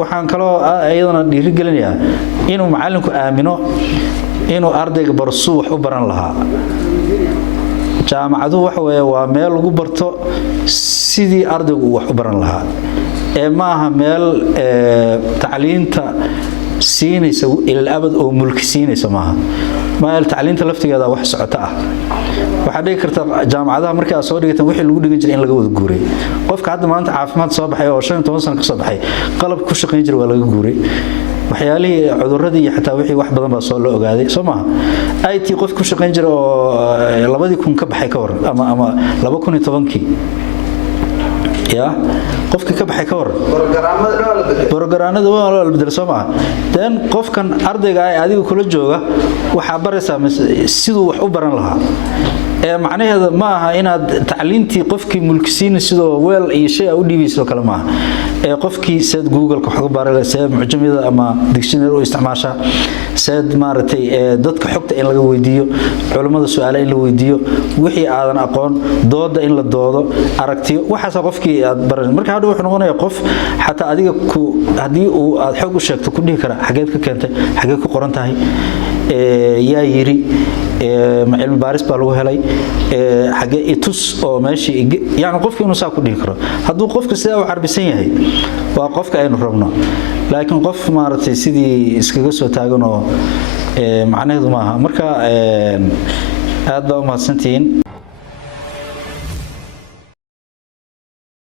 waxaan kaloo ayadana dhiirigelinayaa inuu macallinku aamino inuu ardayga barso wax u baran lahaa jaamacadu waxa weeye waa meel lagu barto sidii ardaygu wax u baran lahaa ee maaha meel tacliinta siinaysa ilaa abad oo mulki siinaysa maaha meel tacliinta laftigeeda wax socota ah waxa dhigi karta jaamacadaha markay soo dhigtaan wixii lagu dhigan jiray in laga wada guuray qofka hadda maanta caafimaad soo baxay oo 15 sano ka soo baxay qalab ku shaqeyn jiray waa laga guuray waxyaalihii cudurradii iyo xataa wixii wax badan baa soo la ogaaday soo maaha IT qof ku shaqeyn jiray oo 2000 ka baxay ka waran ama 2010kii يا قفك كبحي كور برنامج waa la bedel Soomaa tan qofkan ardayga ay adigu kula jooga waxa baraysaa sidoo wax u baran lahaa macnaheedu ma aha inaad tacliintii qofkii mulkisiin sidoo weel iyo shay u dhiibeyso kala ma qofkii sad Google ka xog baaraysa muujamada ama dictionary oo isticmaasha sad maartay dadka xogta in laga weydiiyo culimada su'aalo in la weydiiyo wixii aadan aqoon dooda in la doodo aragtiyo waxaas qofkii aad baran marka hadda wuxuu noqonayaa qof xataa adiga ku hadii uu aad xog u sheegto ku dhigi kara xageed ka keentay xageed ku qoran tahay yaa yiri cilmi baaris baa lagu helay xagee itus oo meeshii yaani qofkii inuu saa ku dhigi karo haduu qofka sidaa u carbisan yahay waa qofka aynu rabno laakiin qof maartay sidii iskaga soo taagan oo macnaheedu maaha marka aad baa u mahadsantiin